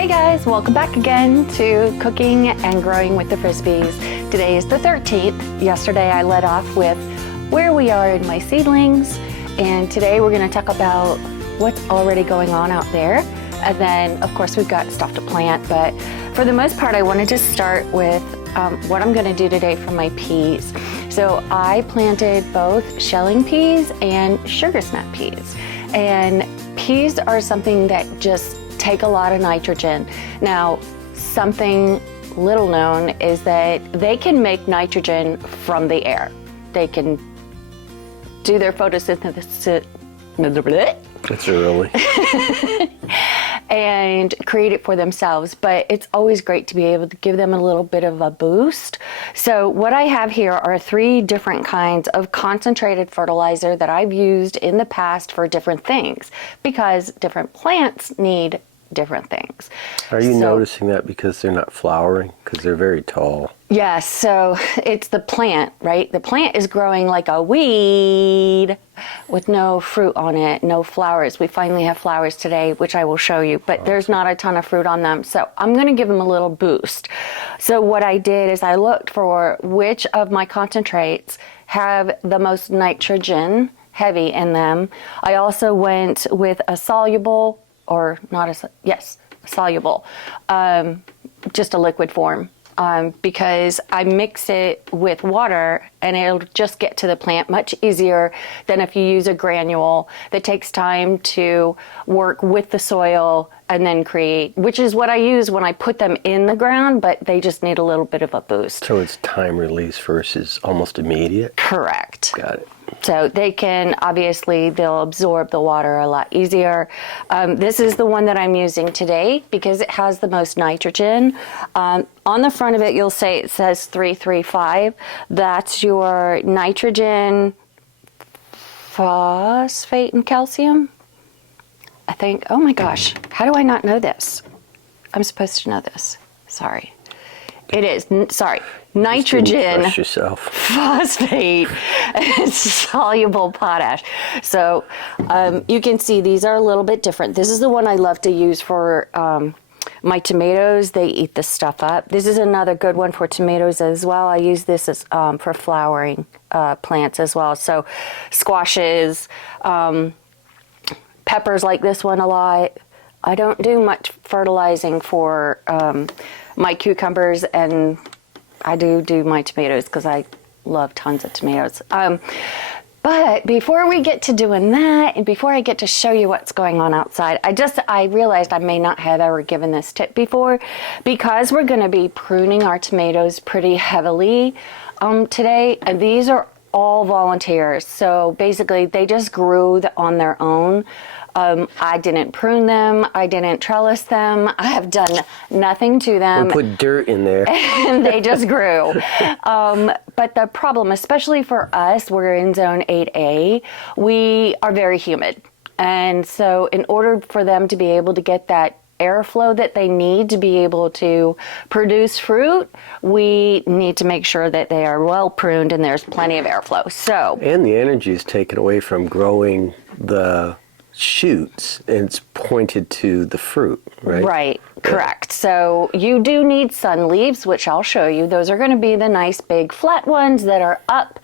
Hey guys, welcome back again to Cooking and Growing with the Frisbees. Today is the 13th. Yesterday I led off with where we are in my seedlings, and today we're going to talk about what's already going on out there. And then of course we've got stuff to plant, but for the most part I wanted to start with what I'm going to do today for my peas. So I planted both shelling peas and sugar snap peas, and peas are something that just take a lot of nitrogen. Now, something little known is that they can make nitrogen from the air. They can do their photosynthesis. It's early. And create it for themselves, but it's always great to be able to give them a little bit of a boost. So what I have here are 3 different kinds of concentrated fertilizer that I've used in the past for different things, because different plants need different things. Are you noticing that because they're not flowering? Because they're very tall. Yes, so it's the plant, right? The plant is growing like a weed with no fruit on it, no flowers. We finally have flowers today, which I will show you, but there's not a ton of fruit on them. So I'm going to give them a little boost. So what I did is I looked for which of my concentrates have the most nitrogen heavy in them. I also went with a soluble, or not a, yes, soluble, just a liquid form. Because I mix it with water and it'll just get to the plant much easier than if you use a granule that takes time to work with the soil and then create, which is what I use when I put them in the ground, but they just need a little bit of a boost. So it's time release versus almost immediate? Correct. Got it. So they can, obviously, they'll absorb the water a lot easier. This is the one that I'm using today because it has the most nitrogen. On the front of it, you'll say it says 335. That's your nitrogen, phosphate, and calcium, I think. Oh my gosh, how do I not know this? I'm supposed to know this. Sorry. It is, sorry, nitrogen, phosphate, and soluble potash. So you can see these are a little bit different. This is the one I love to use for my tomatoes. They eat this stuff up. This is another good one for tomatoes as well. I use this as for flowering plants as well. So squashes, peppers like this one a lot. I don't do much fertilizing for my cucumbers, and I do my tomatoes because I love tons of tomatoes. But before we get to doing that, and before I get to show you what's going on outside, I realized I may not have ever given this tip before, because we're going to be pruning our tomatoes pretty heavily today. And these are all volunteers, so basically they just grew on their own. I didn't prune them, I didn't trellis them, I have done nothing to them. We'll put dirt in there. And they just grew. But the problem, especially for us, we're in zone 8A, we are very humid. And so in order for them to be able to get that airflow that they need to be able to produce fruit, we need to make sure that they are well pruned and there's plenty of airflow. So, and the energy is taken away from growing the shoots, and it's pointed to the fruit, right? Right, correct. So you do need sun leaves, which I'll show you. Those are going to be the nice big flat ones that are up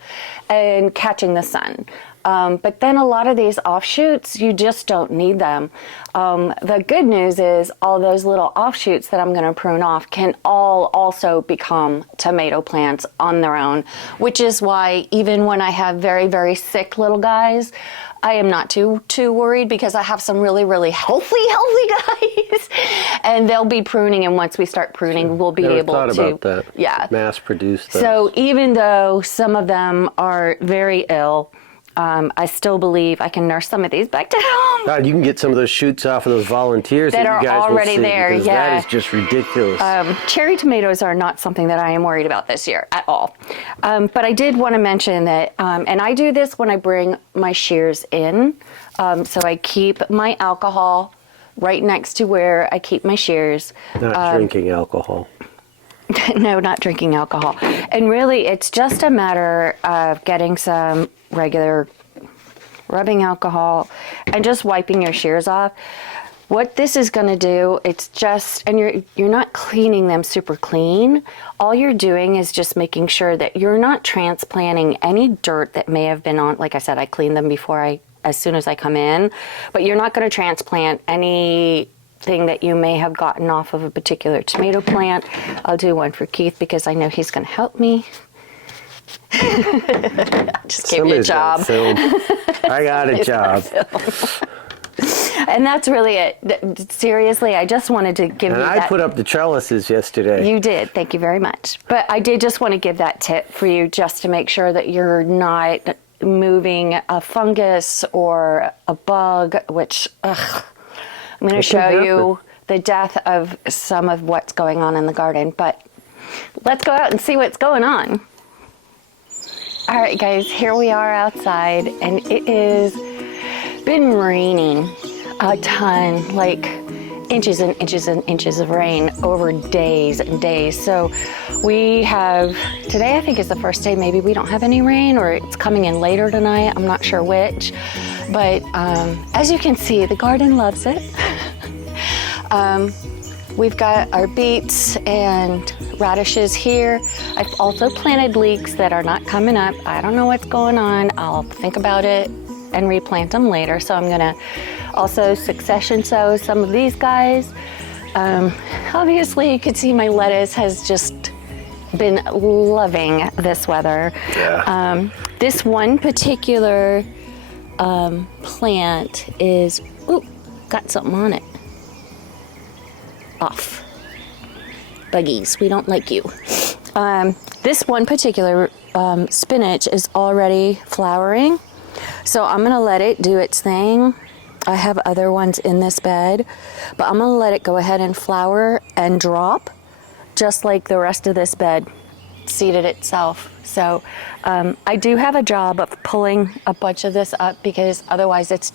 and catching the sun. But then a lot of these offshoots, you just don't need them. The good news is all those little offshoots that I'm going to prune off can all also become tomato plants on their own, which is why even when I have very, very sick little guys, I am not too worried, because I have some really, really healthy guys, and they'll be pruning. And once we start pruning, we'll be able to. About that. Yeah. Mass produce those. So even though some of them are very ill, I still believe I can nurse some of these back to health. God, you can get some of those shoots off of those volunteers that you are guys already will see, there. because Yeah, that is just ridiculous. Cherry tomatoes are not something that I am worried about this year at all. But I did want to mention that, and I do this when I bring my shears in. So I keep my alcohol right next to where I keep my shears. Not drinking alcohol. No, not drinking alcohol. And really, it's just a matter of getting some regular rubbing alcohol and just wiping your shears off. what this is going to do, it's just, and you're not cleaning them super clean. All you're doing is just making sure that you're not transplanting any dirt that may have been on. Like I said, I clean them as soon as I come in, but you're not going to transplant anything that you may have gotten off of a particular tomato plant. I'll do one for Keith because I know he's going to help me. Just gave you a job. I got a job. And that's really it. Seriously, I just wanted to give you that. And I put up the trellises yesterday. You did. Thank you very much. But I did just want to give that tip for you just to make sure that you're not moving a fungus or a bug, which I'm going to show you the death of some of what's going on in the garden. But let's go out and see what's going on. All right, guys, here we are outside, and it is been raining a ton, like inches and inches and inches of rain over days and days. So we have, today I think is the first day maybe we don't have any rain, or it's coming in later tonight. I'm not sure which. But as you can see, the garden loves it. We've got our beets and radishes here. I've also planted leeks that are not coming up. I don't know what's going on. I'll think about it and replant them later. So I'm gonna also succession sow some of these guys. Obviously you can see my lettuce has just been loving this weather. Yeah. This one particular plant is, got something on it. Off. Buggies, we don't like you. This one particular spinach is already flowering, so I'm gonna let it do its thing. I have other ones in this bed, but I'm gonna let it go ahead and flower and drop just like the rest of this bed seeded itself. So I do have a job of pulling a bunch of this up because otherwise it's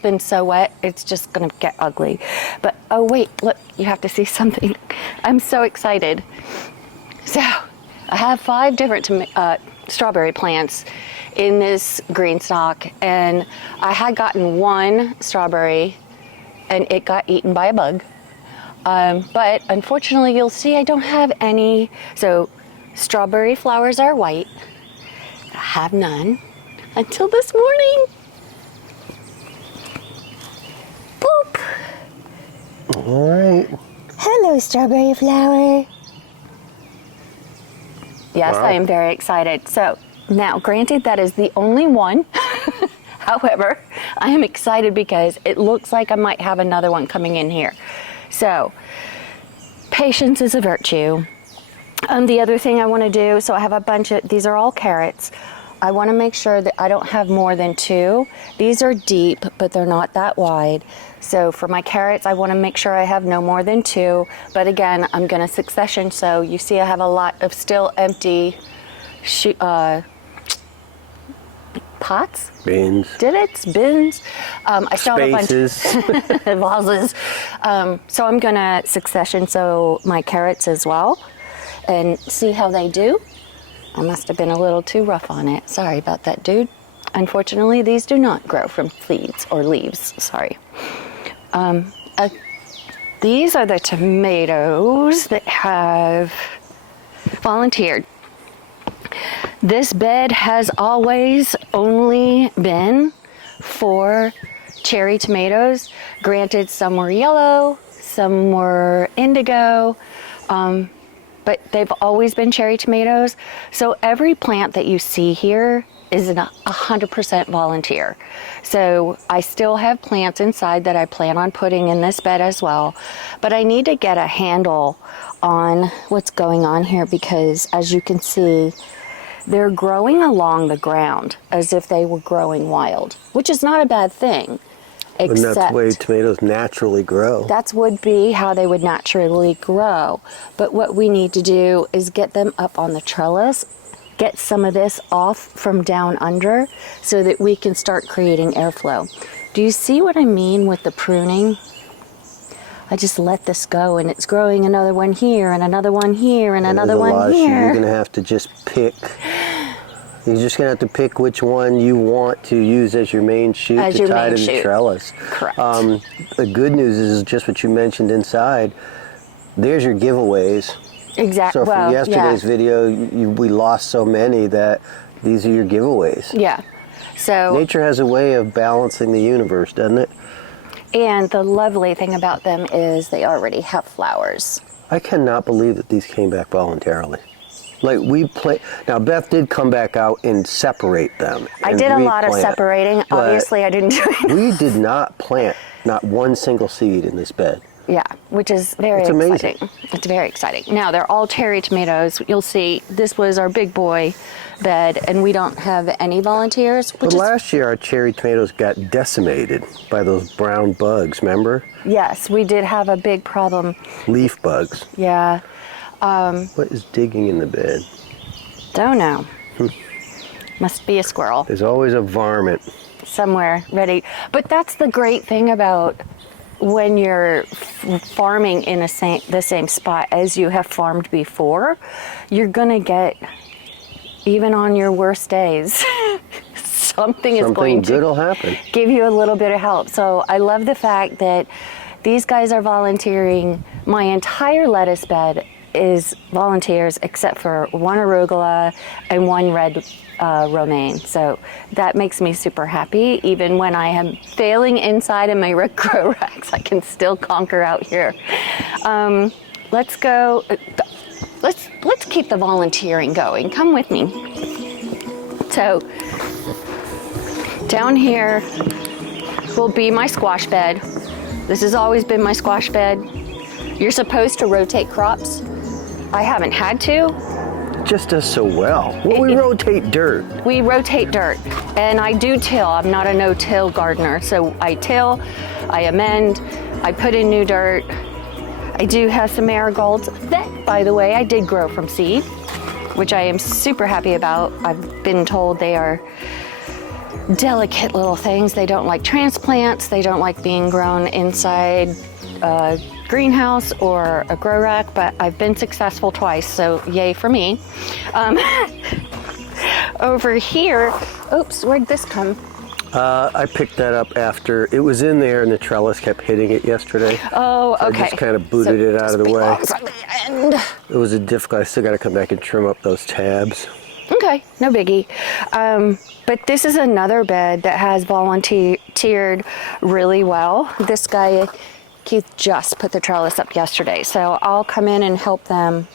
been so wet, it's just gonna get ugly. But oh wait, look, you have to see something. I'm so excited. So I have 5 different strawberry plants in this green stock, and I had gotten one strawberry and it got eaten by a bug. But unfortunately you'll see I don't have any. So strawberry flowers are white. I have none until this morning. Boop. All right. Hello, strawberry flower. Yes, Wow. I am very excited. So now, granted, that is the only one. However, I am excited because it looks like I might have another one coming in here. So patience is a virtue. The other thing I want to do, so I have a bunch of, these are all carrots. I want to make sure that I don't have more than 2. These are deep, but they're not that wide. So for my carrots, I want to make sure I have no more than 2. But again, I'm going to succession. So you see I have a lot of still empty pots? Beans. Divots? Bins? I still have a bunch of vases. So I'm going to succession sow my carrots as well and see how they do. I must have been a little too rough on it. Sorry about that, dude. Unfortunately, these do not grow from seeds or leaves. Sorry. These are the tomatoes that have volunteered. This bed has always only been for cherry tomatoes. Granted, some were yellow, some were indigo, but they've always been cherry tomatoes. So every plant that you see here is 100% volunteer. So I still have plants inside that I plan on putting in this bed as well, but I need to get a handle on what's going on here because as you can see, they're growing along the ground as if they were growing wild, which is not a bad thing. And that's the way tomatoes naturally grow. That would be how they would naturally grow. But what we need to do is get them up on the trellis, get some of this off from down under so that we can start creating airflow. Do you see what I mean with the pruning? I just let this go and it's growing another one here and another one here and another one here. You're going to have to just pick You're just gonna have to pick which one you want to use as your main shoot As to your tie main to the shoot. trellis. Correct. The good news is just what you mentioned inside. There's your giveaways. Exactly. So from Well, yesterday's yeah. video, we lost so many that these are your giveaways. Yeah. So, Nature has a way of balancing the universe, doesn't it? and the lovely thing about them is they already have flowers. I cannot believe that these came back voluntarily. Like now Beth did come back out and separate them. I and did a lot of replant, separating. but Obviously, I didn't do it. We did not plant not one single seed in this bed. Yeah, which is very It's amazing. exciting. It's very exciting. Now, they're all cherry tomatoes. You'll see this was our big boy bed, and we don't have any volunteers. But last year, our cherry tomatoes got decimated by those brown bugs, remember? Yes, we did have a big problem. Leaf bugs. Yeah. What is digging in the bed? Don't know. Must be a squirrel There's always a varmint. somewhere ready. But that's the great thing about when you're farming in the same spot as you have farmed before. You're gonna get, even on your worst days, something is going Something good to will happen. give you a little bit of help. So I love the fact that these guys are volunteering. My entire lettuce bed is volunteers except for one arugula and one red romaine. So that makes me super happy. Even when I am failing inside in my grow racks, I can still conquer out here. Let's go. Let's keep the volunteering going. Come with me. So down here will be my squash bed. This has always been my squash bed. You're supposed to rotate crops. I haven't had to. Just does so well. Well, we rotate dirt. We rotate dirt, and I do till. I'm not a no-till gardener, so I till, I amend, I put in new dirt. I do have some marigolds that, by the way, I did grow from seed, which I am super happy about. I've been told they are delicate little things. They don't like transplants. They don't like being grown inside a greenhouse or a grow rack, but I've been successful twice, so yay for me. Over here, oops, where'd this come? I picked that up after it was in there and the trellis kept hitting it yesterday. Oh, So okay. I just kind of booted it out of the way. belongs on the end. It was a difficult, I still got to come back and trim up those tabs. Okay, no biggie. But this is another bed that has volunteered really well. This guy, Keith, just put the trellis up yesterday, so I'll come in and help them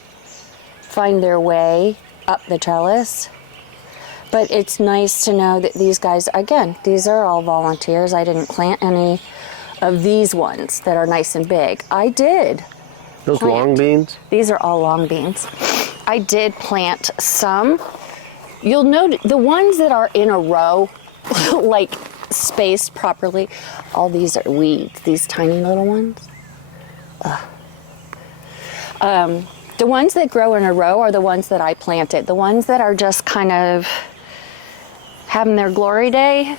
find their way up the trellis. But it's nice to know that these guys, again, these are all volunteers. I didn't plant any of these ones that are nice and big. I did. Those Plant. long beans? These are all long beans. I did plant some. You'll note the ones that are in a row, like spaced properly, all these are weeds, these tiny little ones. The ones that grow in a row are the ones that I planted. The ones that are just kind of having their glory day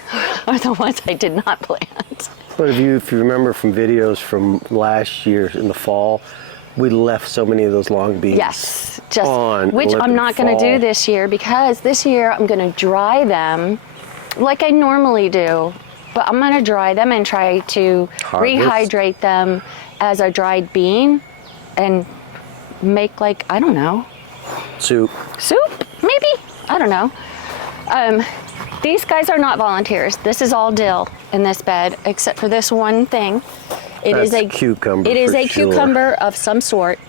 are the ones I did not plant. But if you remember from videos from last year in the fall, we left so many of those long beans. Yes, just on, which let I'm them not going to fall. do this year, because this year I'm going to dry them like I normally do. But I'm going to dry them and try to Harvest. rehydrate them as a dried bean and make, like, I don't know, Soup. soup maybe? I don't know. These guys are not volunteers. This is all dill in this bed, except for this one thing. It is That's a cucumber. It is for a sure. cucumber of some sort.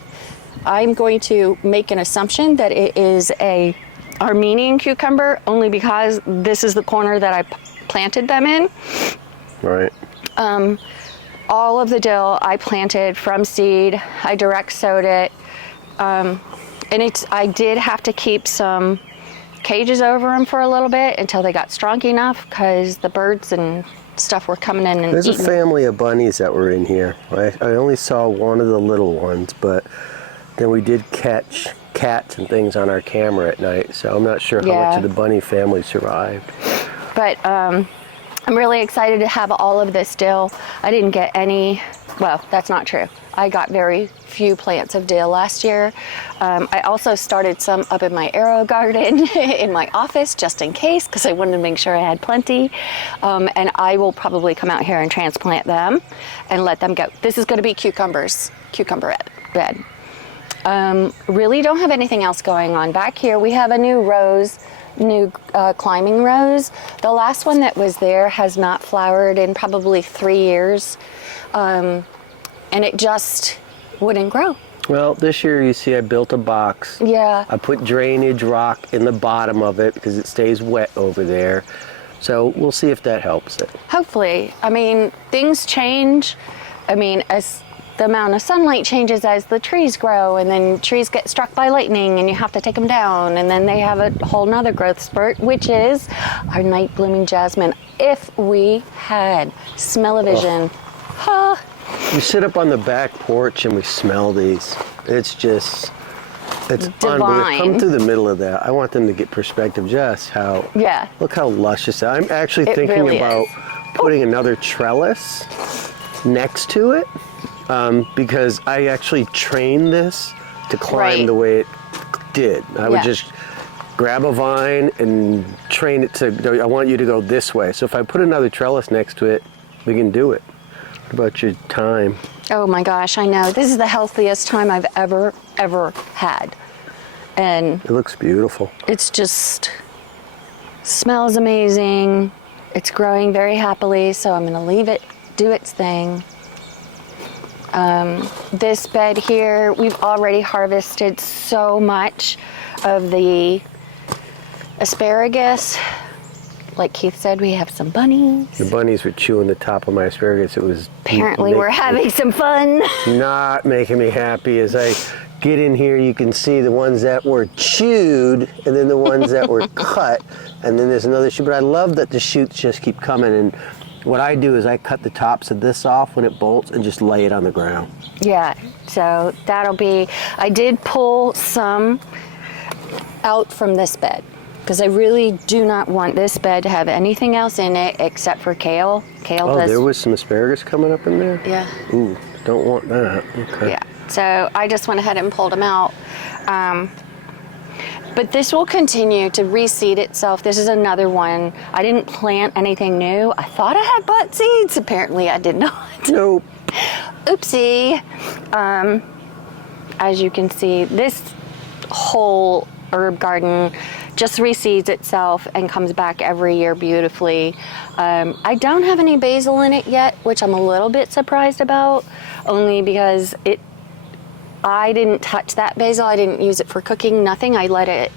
I'm going to make an assumption that it is a Armenian cucumber, only because this is the corner that I planted them in. Right. All of the dill I planted from seed. I direct sowed it, and I did have to keep some cages over them for a little bit until they got strong enough, because the birds and stuff were coming in and There's a eating. family of bunnies that were in here. I only saw one of the little ones, but then we did catch cats and things on our camera at night, so I'm not sure how much Yeah. of the bunny family survived. But I'm really excited to have all of this dill. I didn't get any, well, that's not true. I got very few plants of dill last year. I also started some up in my aero garden in my office just in case, because I wanted to make sure I had plenty. And I will probably come out here and transplant them and let them go. This is going to be cucumber bed. Really don't have anything else going on. Back here we have a new rose, climbing rose. The last one that was there has not flowered in probably 3 years. And it just wouldn't grow. Well, this year you see I built a box. Yeah. I put drainage rock in the bottom of it because it stays wet over there. So we'll see if that helps it. Hopefully. I mean, things change. I mean, as the amount of sunlight changes as the trees grow, and then trees get struck by lightning and you have to take them down, and then they have a whole nother growth spurt, which is our night blooming jasmine. If we had smell-o-vision. Huh. We sit up on the back porch and we smell these. It's unbelievable. Divine. Come through the middle of that. I want them to get perspective just how, Yeah. look how luscious. I'm actually It thinking really about is. putting another trellis next to it because I actually trained this to climb Right. the way it did. I would Yeah. just grab a vine and train it to, I want you to go this way. So if I put another trellis next to it, we can do it. What about your time? Oh my gosh, I know. This is the healthiest time I've ever had. And It looks beautiful. it's just, smells amazing. It's growing very happily, so I'm gonna leave it do its thing. This bed here, we've already harvested so much of the asparagus. Like Keith said, we have some bunnies. The bunnies were chewing the top of my asparagus. It was Apparently we're having some fun. not making me happy. As I get in here, you can see the ones that were chewed and then the ones that were cut. And then there's another shoot. But I love that the shoots just keep coming. And what I do is I cut the tops of this off when it bolts and just lay it on the ground. Yeah, so that'll be, I did pull some out from this bed because I really do not want this bed to have anything else in it except for kale. Kale Oh, does. there was some asparagus coming up in there? Yeah. Ooh, don't want that. Okay. Yeah, so I just went ahead and pulled them out. But this will continue to reseed itself. This is another one. I didn't plant anything new. I thought I had butt seeds. Apparently I did not. Nope. Oopsie. As you can see, this whole herb garden just reseeds itself and comes back every year beautifully. I don't have any basil in it yet, which I'm a little bit surprised about, only because I didn't touch that basil. I didn't use it for cooking, nothing. I let it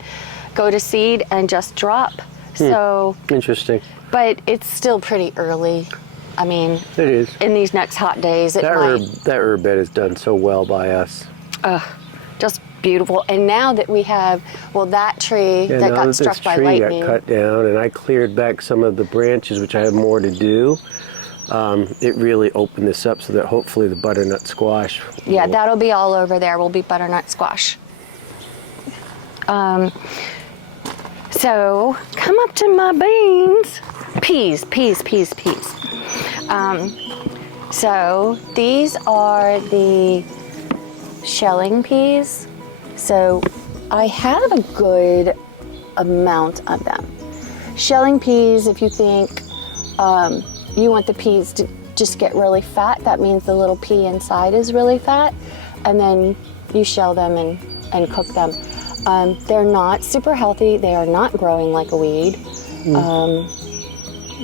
go to seed and just drop. So, Interesting. but it's still pretty early. I mean, It is. in these next hot days, it might. That herb bed is done so well by us. Just beautiful. And now that we have, well, that tree Yeah, that now got that struck this by tree lightning. got cut down and I cleared back some of the branches, which I have more to do, it really opened this up so that hopefully the butternut squash. Yeah, that'll be all over there. Will be butternut squash. So come up to my beans. Peas. So these are the shelling peas. So I have a good amount of them. Shelling peas, if you think you want the peas to just get really fat, that means the little pea inside is really fat, and then you shell them and cook them. They're not super healthy. They are not growing like a weed,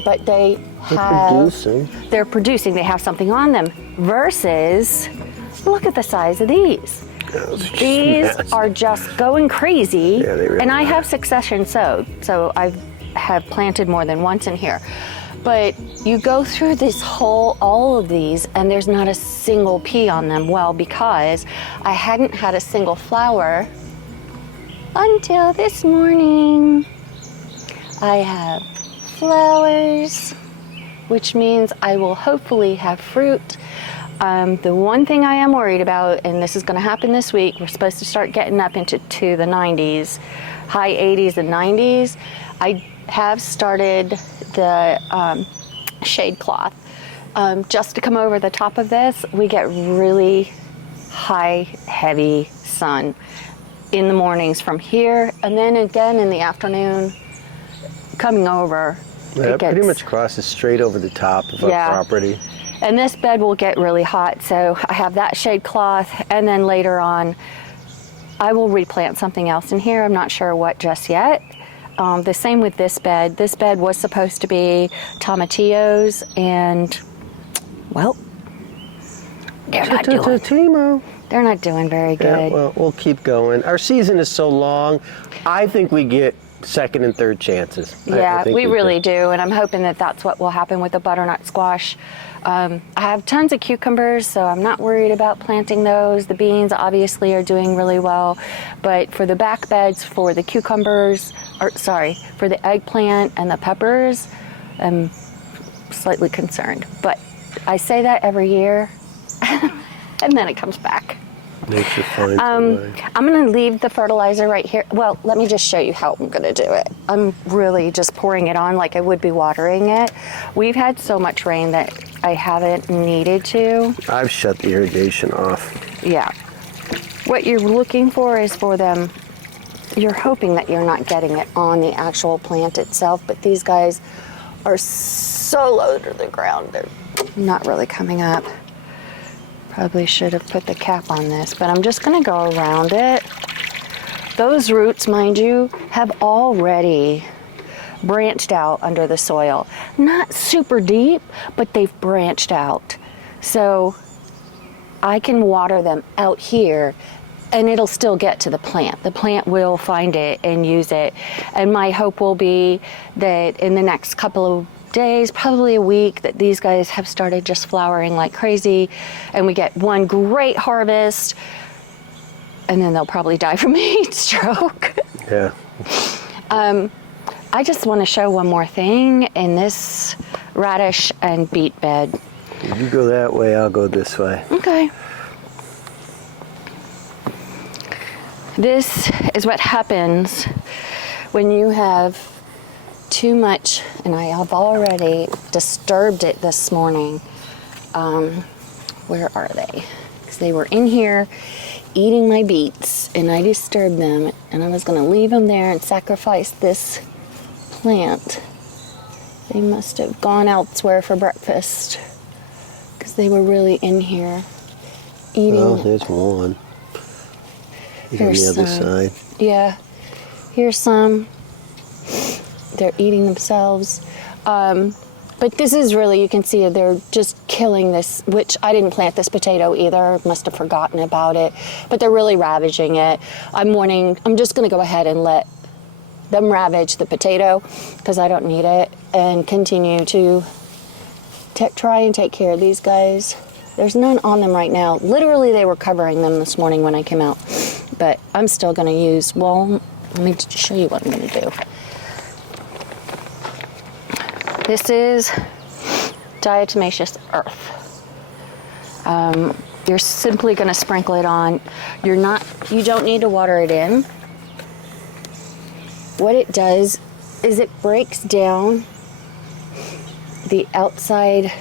but they're producing. They have something on them. Versus, look at the size of these. These are just going crazy. Yeah, they really and I are. have succession sowed, so I have planted more than once in here. But you go through all of these, and there's not a single pea on them. Well, because I hadn't had a single flower until this morning. I have flowers, which means I will hopefully have fruit. The one thing I am worried about, and this is going to happen this week, we're supposed to start getting up into the 90s, high 80s and 90s. I have started the shade cloth just to come over the top of this. We get really high, heavy sun in the mornings from here, and then again in the afternoon coming over. Yeah, it pretty much crosses straight over the top of our property. And this bed will get really hot, so I have that shade cloth, and then later on I will replant something else in here. I'm not sure what just yet. The same with this bed. This bed was supposed to be tomatillos, and well, they're not doing very good. Yeah, well, we'll keep going. Our season is so long. I think we get second and third chances. Yeah, we really do, and I'm hoping that that's what will happen with the butternut squash. I have tons of cucumbers, so I'm not worried about planting those. The beans obviously are doing really well, but for the back beds, for the cucumbers, for the eggplant and the peppers, I'm slightly concerned. But I say that every year, and then it comes back. Nature finds a way. I'm going to leave the fertilizer right here. Well, let me just show you how I'm going to do it. I'm really just pouring it on like I would be watering it. We've had so much rain that I haven't needed to. I've shut the irrigation off. Yeah. What you're looking for is for them, you're hoping that you're not getting it on the actual plant itself, but these guys are so low to the ground, they're not really coming up. Probably should have put the cap on this, but I'm just going to go around it. Those roots, mind you, have already branched out under the soil. Not super deep, but they've branched out. So I can water them out here and it'll still get to the plant. The plant will find it and use it. And my hope will be that in the next couple of days, probably a week, that these guys have started just flowering like crazy, and we get one great harvest, and then they'll probably die from heat stroke. Yeah. I just want to show one more thing in this radish and beet bed. You go that way, I'll go this way. Okay. This is what happens when you have too much, and I have already disturbed it this morning. Where are they? Because they were in here eating my beets, and I disturbed them, and I was going to leave them there and sacrifice this plant. They must have gone elsewhere for breakfast because they were really in here eating. Oh, there's one. Here's on the other side. Yeah, here's some. They're eating themselves. But this is really, you can see they're just killing this, which I didn't plant this potato either, must have forgotten about it, but they're really ravaging it. I'm just gonna go ahead and let them ravage the potato because I don't need it, and continue to try and take care of these guys. There's none on them right now. Literally, they were covering them this morning when I came out, but I'm still gonna use, well, let me just show you what I'm gonna do. This is diatomaceous earth. You're simply going to sprinkle it on. You don't need to water it in. What it does is it breaks down the outside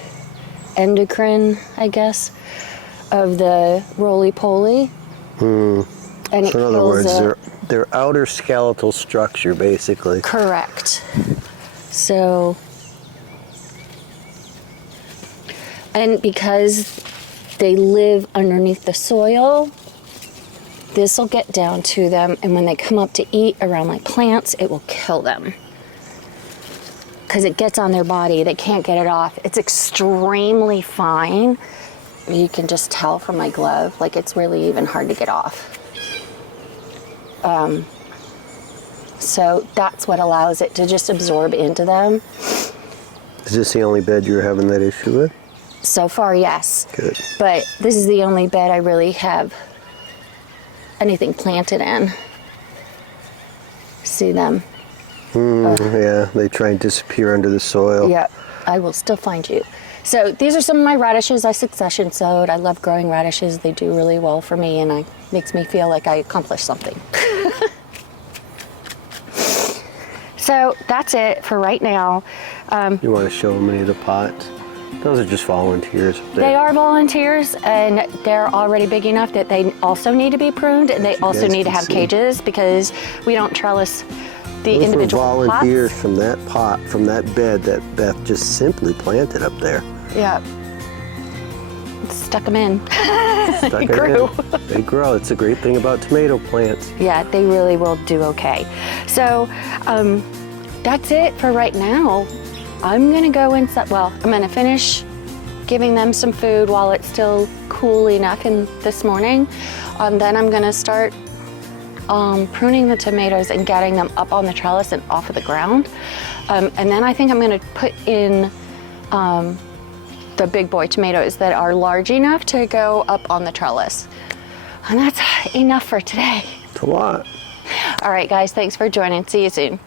endocrine, I guess, of the roly-poly. And it So in other words, kills their outer skeletal structure, basically. Correct. So, and because they live underneath the soil, this will get down to them, and when they come up to eat around my plants, it will kill them. Because it gets on their body, they can't get it off. It's extremely fine. You can just tell from my glove, like it's really even hard to get off. So that's what allows it to just absorb into them. Is this the only bed you're having that issue with? So far, yes. Good. But this is the only bed I really have anything planted in. See them? Yeah, they try and disappear under the soil. Yep, I will still find you. So these are some of my radishes I succession sowed. I love growing radishes. They do really well for me, and it makes me feel like I accomplished something. So that's it for right now. You want to show them any of the pots? Those are just volunteers. They are volunteers, and they're already big enough that they also need to be pruned, and they also need to have cages because we don't trellis the Those individual were volunteers plots. from that pot, from that bed that Beth just simply planted up there. Yeah. Stuck them in. Stuck They it grew. in. They grow. It's a great thing about tomato plants. Yeah, they really will do okay. So that's it for right now. I'm gonna go inside. Well, I'm gonna finish giving them some food while it's still cool enough in this morning. Then I'm gonna start pruning the tomatoes and getting them up on the trellis and off of the ground. And then I think I'm gonna put in the big boy tomatoes that are large enough to go up on the trellis. And that's enough for today. It's a lot. All right, guys, thanks for joining. See you soon.